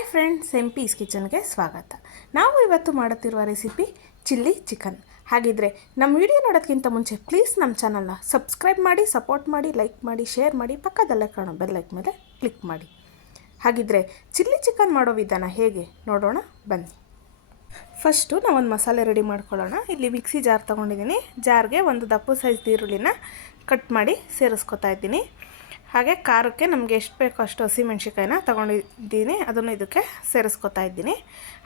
Hi friends, M peace ಕಿಚನ್ಗೆ ಸ್ವಾಗತ. ನಾವು ಇವತ್ತು ಮಾಡುತ್ತಿರುವ ರೆಸಿಪಿ ಚಿಲ್ಲಿ ಚಿಕನ್. ಹಾಗಿದ್ರೆ ನಮ್ಮ ವಿಡಿಯೋ ನೋಡೋದಕ್ಕಿಂತ ಮುಂಚೆ ಪ್ಲೀಸ್ ನಮ್ಮ ಚಾನಲ್ನ ಸಬ್ಸ್ಕ್ರೈಬ್ ಮಾಡಿ, ಸಪೋರ್ಟ್ ಮಾಡಿ, ಲೈಕ್ ಮಾಡಿ, ಶೇರ್ ಮಾಡಿ, ಪಕ್ಕದಲ್ಲೇ ಕಾಣೋ ಬೆಲ್ಲೈಕ್ ಮೇಲೆ ಕ್ಲಿಕ್ ಮಾಡಿ. ಹಾಗಿದ್ರೆ ಚಿಲ್ಲಿ ಚಿಕನ್ ಮಾಡೋ ವಿಧಾನ ಹೇಗೆ? ನೋಡೋಣ, ಬನ್ನಿ. ಫಸ್ಟು ನಾವೊಂದು ಮಸಾಲೆ ರೆಡಿ ಮಾಡ್ಕೊಳ್ಳೋಣ. ಇಲ್ಲಿ ಮಿಕ್ಸಿ ಜಾರ್ ತೊಗೊಂಡಿದ್ದೀನಿ. ಜಾರ್ಗೆ ಒಂದು ದಪ್ಪು ಸೈಜ್ ಈರುಳ್ಳಿನ ಕಟ್ ಮಾಡಿ ಸೇರಿಸ್ಕೊತಾ ಇದ್ದೀನಿ. ಹಾಗೆ ಖಾರಕ್ಕೆ ನಮಗೆ ಎಷ್ಟು ಬೇಕೋ ಅಷ್ಟು ಹಸಿಮೆಣ್ಸಿಕಾಯಿನ ತೊಗೊಂಡಿದ್ದೀನಿ. ಅದನ್ನು ಇದಕ್ಕೆ ಸೇರಿಸ್ಕೊತಾ ಇದ್ದೀನಿ.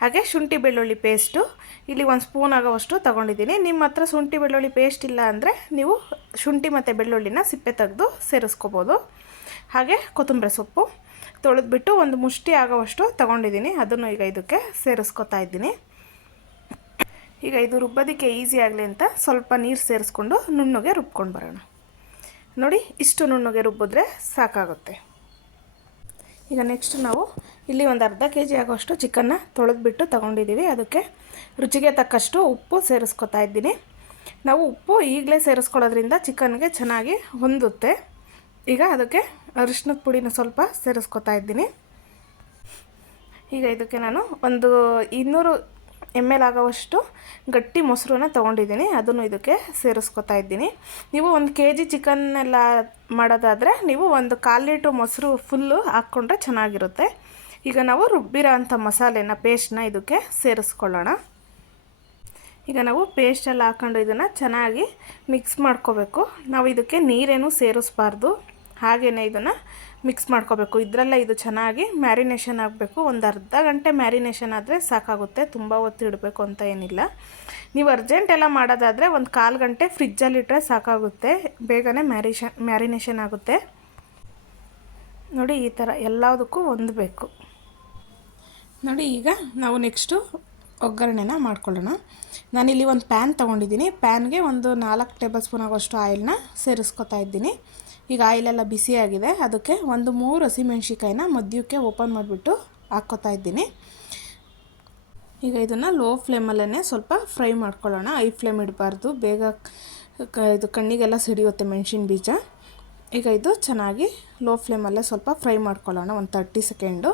ಹಾಗೆ ಶುಂಠಿ ಬೆಳ್ಳುಳ್ಳಿ ಪೇಸ್ಟು, ಇಲ್ಲಿ ಒಂದು ಸ್ಪೂನ್ ಆಗೋವಷ್ಟು ತೊಗೊಂಡಿದ್ದೀನಿ. ನಿಮ್ಮ ಹತ್ರ ಶುಂಠಿ ಬೆಳ್ಳುಳ್ಳಿ ಪೇಸ್ಟ್ ಇಲ್ಲ ಅಂದರೆ ನೀವು ಶುಂಠಿ ಮತ್ತು ಬೆಳ್ಳುಳ್ಳಿನ ಸಿಪ್ಪೆ ತೆಗೆದು ಸೇರಿಸ್ಕೋಬೋದು. ಹಾಗೆ ಕೊತ್ತಂಬರಿ ಸೊಪ್ಪು ತೊಳೆದ್ಬಿಟ್ಟು ಒಂದು ಮುಷ್ಟಿ ಆಗೋವಷ್ಟು ತೊಗೊಂಡಿದ್ದೀನಿ. ಅದನ್ನು ಈಗ ಇದಕ್ಕೆ ಸೇರಿಸ್ಕೊತಾ ಇದ್ದೀನಿ. ಈಗ ಇದು ರುಬ್ಬೋದಕ್ಕೆ ಈಸಿ ಆಗಲಿ ಅಂತ ಸ್ವಲ್ಪ ನೀರು ಸೇರಿಸ್ಕೊಂಡು ನುಣ್ಣಗೆ ರುಬ್ಕೊಂಡು ಬರೋಣ. ನೋಡಿ, ಇಷ್ಟು ನುಣ್ಣಗೆ ರುಬ್ಬಿದ್ರೆ ಸಾಕಾಗುತ್ತೆ. ಈಗ ನೆಕ್ಸ್ಟ್ ನಾವು ಇಲ್ಲಿ ಒಂದು ಅರ್ಧ ಕೆ ಜಿ ಆಗೋಷ್ಟು ಚಿಕನ್ನ ತೊಳೆದ್ಬಿಟ್ಟು ತೊಗೊಂಡಿದ್ದೀವಿ ಅದಕ್ಕೆ ರುಚಿಗೆ ತಕ್ಕಷ್ಟು ಉಪ್ಪು ಸೇರಿಸ್ಕೊತಾ ಇದ್ದೀನಿ. ನಾವು ಉಪ್ಪು ಈಗಲೇ ಸೇರಿಸ್ಕೊಳ್ಳೋದ್ರಿಂದ ಚಿಕನ್ಗೆ ಚೆನ್ನಾಗಿ ಹೊಂದುತ್ತೆ. ಈಗ ಅದಕ್ಕೆ ಅರಿಶಿನದ ಪುಡಿನ ಸ್ವಲ್ಪ ಸೇರಿಸ್ಕೊತಾ ಇದ್ದೀನಿ. ಈಗ ಇದಕ್ಕೆ ನಾನು ಒಂದು ಇನ್ನೂರು ಎಂ ಎಲ್ ಗಟ್ಟಿ ಮೊಸರನ್ನ ತೊಗೊಂಡಿದ್ದೀನಿ, ಅದನ್ನು ಇದಕ್ಕೆ ಸೇರಿಸ್ಕೊತಾ ಇದ್ದೀನಿ. ನೀವು ಒಂದು ಕೆ ಜಿ ಚಿಕನ್ ಎಲ್ಲ ಮಾಡೋದಾದರೆ ನೀವು ಒಂದು ಕಾಲು ಲೀಟ್ರ್ ಮೊಸರು ಫುಲ್ಲು ಹಾಕ್ಕೊಂಡ್ರೆ ಚೆನ್ನಾಗಿರುತ್ತೆ. ಈಗ ನಾವು ರುಬ್ಬಿರೋ ಅಂಥ ಮಸಾಲೆನ, ಪೇಸ್ಟ್ನ ಇದಕ್ಕೆ ಸೇರಿಸ್ಕೊಳ್ಳೋಣ. ಈಗ ನಾವು ಪೇಸ್ಟೆಲ್ಲ ಹಾಕ್ಕೊಂಡು ಇದನ್ನು ಚೆನ್ನಾಗಿ ಮಿಕ್ಸ್ ಮಾಡ್ಕೋಬೇಕು. ನಾವು ಇದಕ್ಕೆ ನೀರೇನು ಸೇರಿಸ್ಬಾರ್ದು. ಹಾಗೆಯೇ ಇದನ್ನು ಮಿಕ್ಸ್ ಮಾಡ್ಕೋಬೇಕು. ಇದರಲ್ಲೇ ಇದು ಚೆನ್ನಾಗಿ ಮ್ಯಾರಿನೇಷನ್ ಆಗಬೇಕು. ಒಂದು ಅರ್ಧ ಗಂಟೆ ಮ್ಯಾರಿನೇಷನ್ ಆದರೆ ಸಾಕಾಗುತ್ತೆ. ತುಂಬ ಹೊತ್ತು ಇಡಬೇಕು ಅಂತ ಏನಿಲ್ಲ. ನೀವು ಅರ್ಜೆಂಟ್ ಎಲ್ಲ ಮಾಡೋದಾದರೆ ಒಂದು ಕಾಲು ಗಂಟೆ ಫ್ರಿಜ್ಜಲ್ಲಿಟ್ಟರೆ ಸಾಕಾಗುತ್ತೆ. ಬೇಗನೆ ಮ್ಯಾರಿಷನ್ ಮ್ಯಾರಿನೇಷನ್ ಆಗುತ್ತೆ. ನೋಡಿ ಈ ಥರ ಎಲ್ಲದಕ್ಕೂ ಹೊಂದಬೇಕು ನೋಡಿ ಈಗ ನಾವು ನೆಕ್ಸ್ಟು ಒಗ್ಗರಣೆನ ಮಾಡ್ಕೊಳ್ಳೋಣ. ನಾನಿಲ್ಲಿ ಒಂದು ಪ್ಯಾನ್ ತೊಗೊಂಡಿದ್ದೀನಿ. ಪ್ಯಾನ್ಗೆ ಒಂದು ನಾಲ್ಕು ಟೇಬಲ್ ಸ್ಪೂನ್ ಆಗೋಷ್ಟು ಆಯಿಲ್ನ ಸೇರಿಸ್ಕೊತಾ ಇದ್ದೀನಿ. ಈಗ ಆಯಿಲೆಲ್ಲ ಬಿಸಿಯಾಗಿದೆ ಅದಕ್ಕೆ ಒಂದು ಮೂರು ಹಸಿಮೆಣ್ಸಿಕಾಯಿನ ಮಧ್ಯಕ್ಕೆ ಓಪನ್ ಮಾಡಿಬಿಟ್ಟು ಹಾಕ್ಕೋತಾ ಇದ್ದೀನಿ. ಈಗ ಇದನ್ನು ಲೋ ಫ್ಲೇಮಲ್ಲೇ ಸ್ವಲ್ಪ ಫ್ರೈ ಮಾಡ್ಕೊಳ್ಳೋಣ. ಐ ಫ್ಲೇಮ್ ಇಡಬಾರ್ದು. ಬೇಗ ಇದು ಕಣ್ಣಿಗೆಲ್ಲ ಸಿಡಿಯುತ್ತೆ ಮೆಣಸಿನ ಬೀಜ. ಈಗ ಇದು ಚೆನ್ನಾಗಿ ಲೋ ಫ್ಲೇಮಲ್ಲೇ ಸ್ವಲ್ಪ ಫ್ರೈ ಮಾಡ್ಕೊಳ್ಳೋಣ. ಒಂದು ತರ್ಟಿ ಸೆಕೆಂಡು.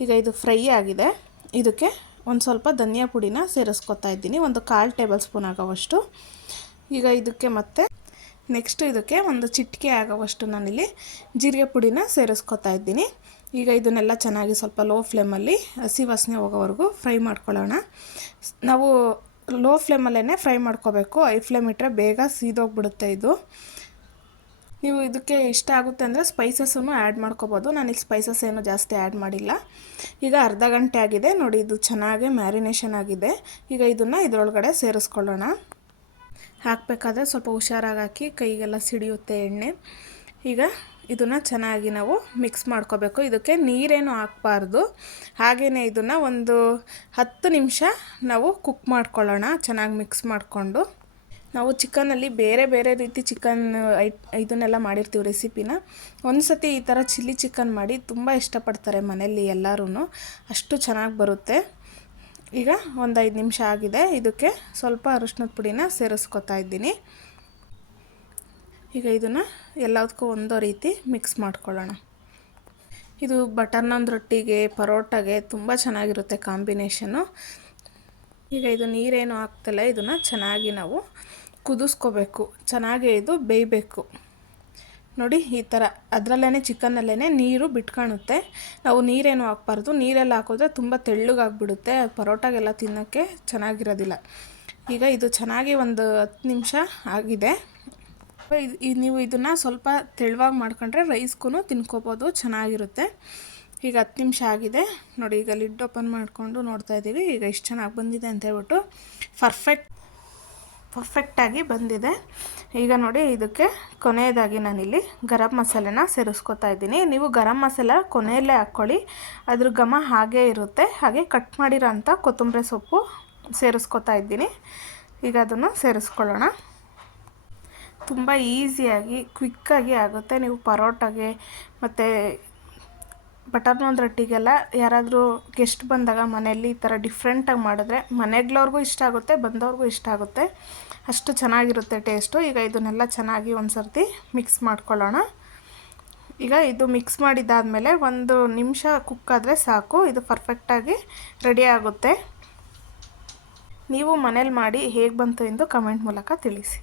ಈಗ ಇದು ಫ್ರೈ ಆಗಿದೆ. ಇದಕ್ಕೆ ಒಂದು ಸ್ವಲ್ಪ ಧನಿಯಾ ಪುಡಿನ ಸೇರಿಸ್ಕೊತಾ ಇದ್ದೀನಿ. ಒಂದು ಕಾಲು ಟೇಬಲ್ ಸ್ಪೂನ್ ಆಗೋವಷ್ಟು. ಈಗ ಇದಕ್ಕೆ ಮತ್ತೆ ನೆಕ್ಸ್ಟ್ ಇದಕ್ಕೆ ಒಂದು ಚಿಟಿಕೆ ಆಗೋವಷ್ಟು ನಾನಿಲ್ಲಿ ಜೀರಿಗೆ ಪುಡಿನ ಸೇರಿಸ್ಕೊತಾ ಇದ್ದೀನಿ. ಈಗ ಇದನ್ನೆಲ್ಲ ಚೆನ್ನಾಗಿ ಸ್ವಲ್ಪ ಲೋ ಫ್ಲೇಮಲ್ಲಿ ಹಸಿ ವಾಸನೆ ಹೋಗೋವರೆಗೂ ಫ್ರೈ ಮಾಡ್ಕೊಳ್ಳೋಣ. ನಾವು ಲೋ ಫ್ಲೇಮಲ್ಲೇ ಫ್ರೈ ಮಾಡ್ಕೋಬೇಕು. ಐ ಫ್ಲೇಮ್ ಇಟ್ಟರೆ ಬೇಗ ಸೀದೋಗ್ಬಿಡುತ್ತೆ ಇದು. ನೀವು ಇದಕ್ಕೆ ಇಷ್ಟ ಆಗುತ್ತೆ ಅಂದರೆ ಸ್ಪೈಸಸ್ಸನ್ನು ಆ್ಯಡ್ ಮಾಡ್ಕೋಬೋದು. ನಾನಿಲ್ಲಿ ಸ್ಪೈಸಸ್ ಏನು ಜಾಸ್ತಿ ಆ್ಯಡ್ ಮಾಡಿಲ್ಲ. ಈಗ ಅರ್ಧ ಗಂಟೆ ಆಗಿದೆ. ನೋಡಿ, ಇದು ಚೆನ್ನಾಗಿ ಮ್ಯಾರಿನೇಷನ್ ಆಗಿದೆ. ಈಗ ಇದನ್ನು ಇದರೊಳಗಡೆ ಸೇರಿಸ್ಕೊಳ್ಳೋಣ. ಹಾಕಬೇಕಾದ್ರೆ ಸ್ವಲ್ಪ ಹುಷಾರಾಗಿ ಹಾಕಿ ಕೈಗೆಲ್ಲ ಸಿಡಿಯುತ್ತೆ ಎಣ್ಣೆ. ಈಗ ಇದನ್ನು ಚೆನ್ನಾಗಿ ನಾವು ಮಿಕ್ಸ್ ಮಾಡ್ಕೋಬೇಕು. ಇದಕ್ಕೆ ನೀರೇನು ಹಾಕಬಾರ್ದು. ಹಾಗೆಯೇ ಇದನ್ನು ಒಂದು ಹತ್ತು ನಿಮಿಷ ನಾವು ಕುಕ್ ಮಾಡ್ಕೊಳ್ಳೋಣ, ಚೆನ್ನಾಗಿ ಮಿಕ್ಸ್ ಮಾಡಿಕೊಂಡು. ನಾವು ಚಿಕನಲ್ಲಿ ಬೇರೆ ಬೇರೆ ರೀತಿ ಚಿಕನ್ ಐ, ಇದನ್ನೆಲ್ಲ ಮಾಡಿರ್ತೀವಿ ರೆಸಿಪಿನ. ಒಂದು ಸತಿ ಈ ಥರ ಚಿಲ್ಲಿ ಚಿಕನ್ ಮಾಡಿ ತುಂಬ ಇಷ್ಟಪಡ್ತಾರೆ ಮನೆಯಲ್ಲಿ ಎಲ್ಲರೂ ಅಷ್ಟು ಚೆನ್ನಾಗಿ ಬರುತ್ತೆ. ಈಗ ಒಂದು ಐದು ನಿಮಿಷ ಆಗಿದೆ. ಇದಕ್ಕೆ ಸ್ವಲ್ಪ ಅರಿಶಿನದ ಪುಡಿನ ಸೇರಿಸ್ಕೊತಾ ಇದ್ದೀನಿ. ಈಗ ಇದನ್ನು ಎಲ್ಲದಕ್ಕೂ ಒಂದೋ ರೀತಿ ಮಿಕ್ಸ್ ಮಾಡ್ಕೊಳ್ಳೋಣ. ಇದು ಬಟರ್ ನಾನ್ ರೊಟ್ಟಿಗೆ, ಪರೋಟಾಗೆ ತುಂಬ ಚೆನ್ನಾಗಿರುತ್ತೆ ಕಾಂಬಿನೇಷನು ಈಗ ಇದು ನೀರೇನು ಹಾಕ್ತಲ್ಲ, ಇದನ್ನು ಚೆನ್ನಾಗಿ ನಾವು ಕುದಿಸ್ಕೋಬೇಕು. ಚೆನ್ನಾಗಿ ಇದು ಬೇಯಬೇಕು. ನೋಡಿ, ಈ ಥರ ಅದರಲ್ಲೇ ಚಿಕನ್ನಲ್ಲೇ ನೀರು ಬಿಟ್ಕಾಣುತ್ತೆ. ನಾವು ನೀರೇನು ಹಾಕ್ಬಾರ್ದು. ನೀರೆಲ್ಲ ಹಾಕಿದ್ರೆ ತುಂಬ ತೆಳ್ಳಗಾಗ್ಬಿಡುತ್ತೆ. ಪರೋಟಾಗೆಲ್ಲ ತಿನ್ನೋಕ್ಕೆ ಚೆನ್ನಾಗಿರೋದಿಲ್ಲ. ಈಗ ಇದು ಚೆನ್ನಾಗಿ ಒಂದು ಹತ್ತು ನಿಮಿಷ ಆಗಿದೆ. ಇದು ನೀವು ಇದನ್ನು ಸ್ವಲ್ಪ ತೆಳುವಾಗಿ ಮಾಡ್ಕೊಂಡ್ರೆ ರೈಸ್ಗೂ ತಿನ್ಕೋಬೋದು, ಚೆನ್ನಾಗಿರುತ್ತೆ. ಈಗ ಹತ್ತು ನಿಮಿಷ ಆಗಿದೆ. ನೋಡಿ, ಈಗ ಲಿಡ್ ಓಪನ್ ಮಾಡಿಕೊಂಡು ನೋಡ್ತಾ ಇದ್ದೀವಿ. ಈಗ ಎಷ್ಟು ಚೆನ್ನಾಗಿ ಬಂದಿದೆ ಅಂತ ಹೇಳ್ಬಿಟ್ಟು ಪರ್ಫೆಕ್ಟ್ ಪರ್ಫೆಕ್ಟಾಗಿ ಬಂದಿದೆ. ಈಗ ನೋಡಿ ಇದಕ್ಕೆ ಕೊನೆಯದಾಗಿ ನಾನಿಲ್ಲಿ ಗರಂ ಮಸಾಲೆನ ಸೇರಿಸ್ಕೊತಾ ಇದ್ದೀನಿ. ನೀವು ಗರಂ ಮಸಾಲ ಕೊನೆಯಲ್ಲೇ ಹಾಕ್ಕೊಳ್ಳಿ. ಅದ್ರ ಘಮ ಹಾಗೇ ಇರುತ್ತೆ. ಹಾಗೆ ಕಟ್ ಮಾಡಿರೋ ಅಂಥ ಕೊತ್ತಂಬರಿ ಸೊಪ್ಪು ಸೇರಿಸ್ಕೊತಾ ಇದ್ದೀನಿ. ಈಗ ಅದನ್ನು ಸೇರಿಸ್ಕೊಳ್ಳೋಣ. ತುಂಬ ಈಸಿಯಾಗಿ ಕ್ವಿಕ್ಕಾಗಿ ಆಗುತ್ತೆ. ನೀವು ಪರೋಟಾಗೆ ಮತ್ತು ಬಟರ್ ನಾನ್ ರೊಟ್ಟಿಗೆಲ್ಲ ಯಾರಾದರೂ ಗೆಸ್ಟ್ ಬಂದಾಗ ಮನೆಯಲ್ಲಿ ಈ ಥರ ಡಿಫ್ರೆಂಟಾಗಿ ಮಾಡಿದ್ರೆ ಮನೆಗಳವ್ರಿಗೂ ಇಷ್ಟ ಆಗುತ್ತೆ, ಬಂದವ್ರಿಗೂ ಇಷ್ಟ ಆಗುತ್ತೆ. ಅಷ್ಟು ಚೆನ್ನಾಗಿರುತ್ತೆ ಟೇಸ್ಟು ಈಗ ಇದನ್ನೆಲ್ಲ ಚೆನ್ನಾಗಿ ಒಂದು ಸರ್ತಿ ಮಿಕ್ಸ್ ಮಾಡ್ಕೊಳ್ಳೋಣ. ಈಗ ಇದು ಮಿಕ್ಸ್ ಮಾಡಿದ್ದಾದಮೇಲೆ ಒಂದು ನಿಮಿಷ ಕುಕ್ ಆದರೆ ಸಾಕು. ಇದು ಪರ್ಫೆಕ್ಟಾಗಿ ರೆಡಿ ಆಗುತ್ತೆ. ನೀವು ಮನೇಲಿ ಮಾಡಿ ಹೇಗೆ ಬಂತು ಎಂದು ಕಮೆಂಟ್ ಮೂಲಕ ತಿಳಿಸಿ.